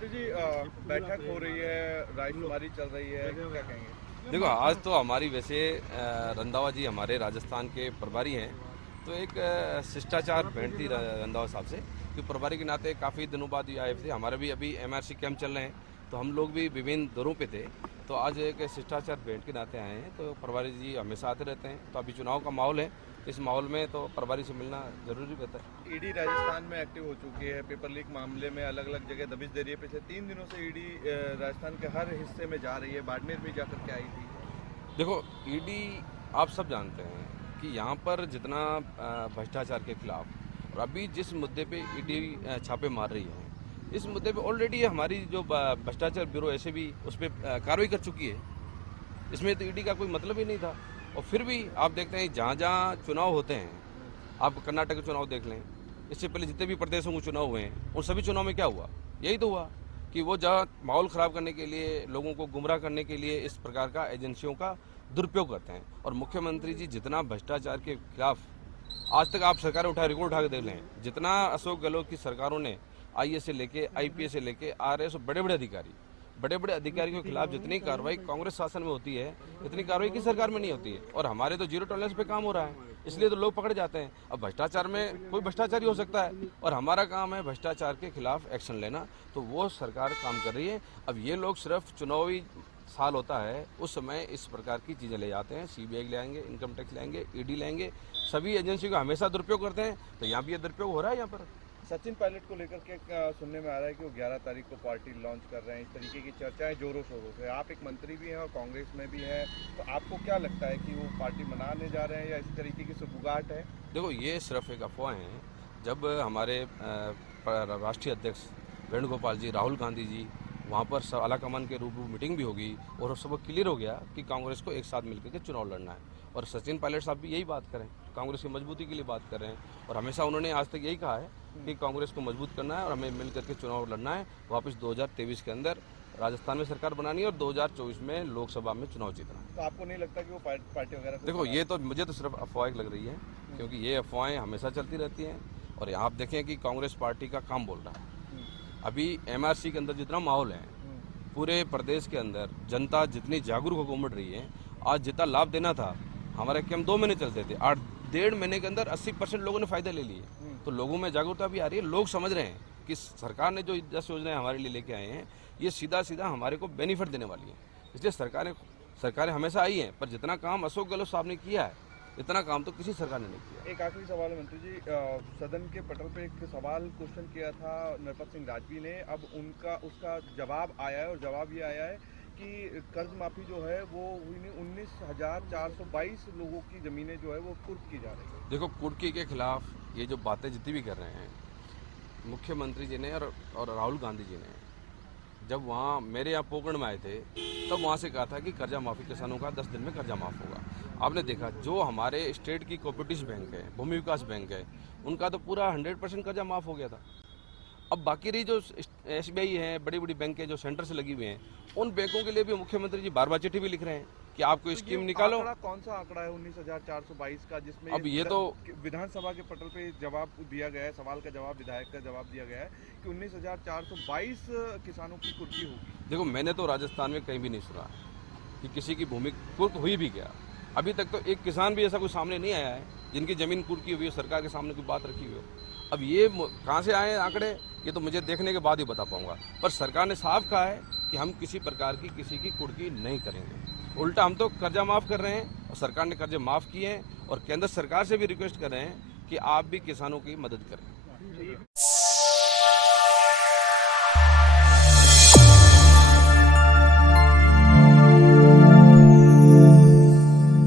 मंत्री जी, बैठक हो रही है, राजकुमारी चल रही है, क्या कहेंगे? देखो, आज तो हमारी वैसे रंधावा जी हमारे राजस्थान के प्रभारी हैं, तो एक शिष्टाचार भेंट थी रंधावा साहब से कि प्रभारी के नाते काफ़ी दिनों बाद ये आए थे। हमारे भी अभी MRC कैंप चल रहे हैं, तो हम लोग भी विभिन्न दौरों पे थे, तो आज एक शिष्टाचार भेंट के नाते आए हैं। तो प्रभारी जी हमेशा आते रहते हैं, तो अभी चुनाव का माहौल है, इस माहौल में तो प्रभारी से मिलना जरूरी रहता है। ईडी राजस्थान में एक्टिव हो चुकी है, पेपर लीक मामले में अलग अलग जगह दबिश दे रही है। पिछले 3 दिनों से ईडी राजस्थान के हर हिस्से में जा रही है, बाड़मेर में जाकर के आई थी। देखो, ईडी आप सब जानते हैं कि यहाँ पर जितना भ्रष्टाचार के खिलाफ और अभी जिस मुद्दे पे ईडी छापे मार रही है, इस मुद्दे पे ऑलरेडी हमारी जो भ्रष्टाचार ब्यूरो ऐसे भी उस पर कार्रवाई कर चुकी है। इसमें तो ईडी का कोई मतलब ही नहीं था। और फिर भी आप देखते हैं जहाँ जहाँ चुनाव होते हैं, आप कर्नाटक के चुनाव देख लें, इससे पहले जितने भी प्रदेशों में चुनाव हुए हैं उन सभी चुनाव में क्या हुआ? यही तो हुआ कि वो जहाँ माहौल ख़राब करने के लिए, लोगों को गुमराह करने के लिए इस प्रकार का एजेंसियों का दुरुपयोग करते हैं। और मुख्यमंत्री जी जितना भ्रष्टाचार के खिलाफ आज तक आप सरकारें उठाए, रिकॉर्ड उठा के देख लें, जितना अशोक गहलोत की सरकारों ने IAS से लेके IPS से लेके RS और बड़े बड़े अधिकारियों के खिलाफ जितनी कार्रवाई कांग्रेस शासन में होती है, इतनी कार्रवाई की सरकार में नहीं होती है। और हमारे तो जीरो टॉलरेंस पे काम हो रहा है, इसलिए तो लोग पकड़े जाते हैं। अब भ्रष्टाचार में कोई भ्रष्टाचारी हो सकता है, और हमारा काम है भ्रष्टाचार के खिलाफ एक्शन लेना, तो वो सरकार काम कर रही है। अब ये लोग सिर्फ चुनावी साल होता है उस समय इस प्रकार की चीज़ें ले जाते हैं, CBI ले आएंगे, इनकम टैक्स लाएंगे, ईडी लाएंगे, सभी एजेंसियों का हमेशा दुरुपयोग करते हैं। तो यहाँ भी ये दुरुपयोग हो रहा है। यहाँ पर सचिन पायलट को लेकर के सुनने में आ रहा है कि वो 11 तारीख को पार्टी लॉन्च कर रहे हैं, इस तरीके की चर्चाएं जोरों शोरों से। आप एक मंत्री भी हैं और कांग्रेस में भी हैं, तो आपको क्या लगता है कि वो पार्टी मनाने जा रहे हैं या इस तरीके की सुगबुगाहट है? देखो, ये सिर्फ एक अफवाह है। जब हमारे राष्ट्रीय अध्यक्ष वेणुगोपाल जी, राहुल गांधी जी वहाँ पर आलाकमान के रूबरू मीटिंग भी होगी और सब क्लियर हो गया कि कांग्रेस को एक साथ मिलकर के चुनाव लड़ना है। और सचिन पायलट साहब भी यही बात करें, कांग्रेस की मजबूती के लिए बात कर रहे हैं, और हमेशा उन्होंने आज तक यही कहा है कि कांग्रेस को मजबूत करना है और हमें मिलकर के चुनाव लड़ना है, वापस 2023 के अंदर राजस्थान में सरकार बनानी है और 2024 में लोकसभा में चुनाव जीतना है। तो आपको नहीं लगता कि वो पार्टी वगैरह? देखो, ये तो मुझे तो सिर्फ अफवाह लग रही है, क्योंकि ये अफवाहें हमेशा चलती रहती हैं। और आप देखें कि कांग्रेस पार्टी का काम बोल रहा है। अभी MRC के अंदर जितना माहौल है, पूरे प्रदेश के अंदर जनता जितनी जागरूक होकर उमड़ रही है, आज जितना लाभ देना था, हमारे कैंप 2 महीने चलते थे, 8-1.5 महीने के अंदर 80% लोगों ने फायदा ले लिए। तो लोगों में जागरूकता भी आ रही है, लोग समझ रहे हैं कि सरकार ने जो 10 योजनाएं हमारे लिए लेके आए हैं, ये सीधा सीधा हमारे को बेनिफिट देने वाली है। इसलिए सरकारें हमेशा आई हैं, पर जितना काम अशोक गहलोत साहब ने किया है, इतना काम तो किसी सरकार ने नहीं किया। एक आखिरी सवाल है मंत्री जी, सदन के पटल पे एक सवाल क्वेश्चन किया था नरपत सिंह राजवी ने, अब उसका जवाब आया है, और जवाब ये आया है कि कर्ज माफी जो है वो 19,422 लोगों की जमीनें जो है वो कुर्क की जा रही है। देखो, कुर्की के खिलाफ ये जो बातें जितनी भी कर रहे हैं, मुख्यमंत्री जी ने और राहुल गांधी जी ने जब वहाँ मेरे यहाँ पोकरण में आए थे, तब वहाँ से कहा था कि कर्जा माफी किसानों का 10 दिन में कर्जा माफ होगा। आपने देखा, जो हमारे स्टेट की कोऑपरेटिव बैंक है, भूमि विकास बैंक है, उनका तो पूरा 100% कर्जा माफ हो गया था। अब बाकी रही जो SBI है, बड़ी बड़ी बैंकें जो सेंटर से लगी हुई हैं, उन बैंकों के लिए भी मुख्यमंत्री जी बार-बार चिट्ठी भी लिख रहे हैं कि आपको स्कीम निकालो। कौन सा आंकड़ा है 19,422 का, जिसमें अब ये तो विधानसभा के पटल पे जवाब दिया गया है, सवाल का जवाब, विधायक का जवाब दिया गया है कि 19,422 किसानों की कुर्की होगी। देखो, मैंने तो राजस्थान में कहीं भी नहीं सुना कि किसी की भूमि कुर्क हुई भी क्या। अभी तक तो एक किसान भी ऐसा कोई सामने नहीं आया है जिनकी जमीन कुर्की हुई हो, सरकार के सामने कोई बात रखी हुई हो। अब ये कहाँ से आए आंकड़े, ये तो मुझे देखने के बाद ही बता पाऊंगा। पर सरकार ने साफ कहा है कि हम किसी प्रकार की किसी की कुर्की नहीं करेंगे। उल्टा हम तो कर्जा माफ कर रहे हैं, और सरकार ने कर्जे माफ किए हैं, और केंद्र सरकार से भी रिक्वेस्ट कर रहे हैं कि आप भी किसानों की मदद करें।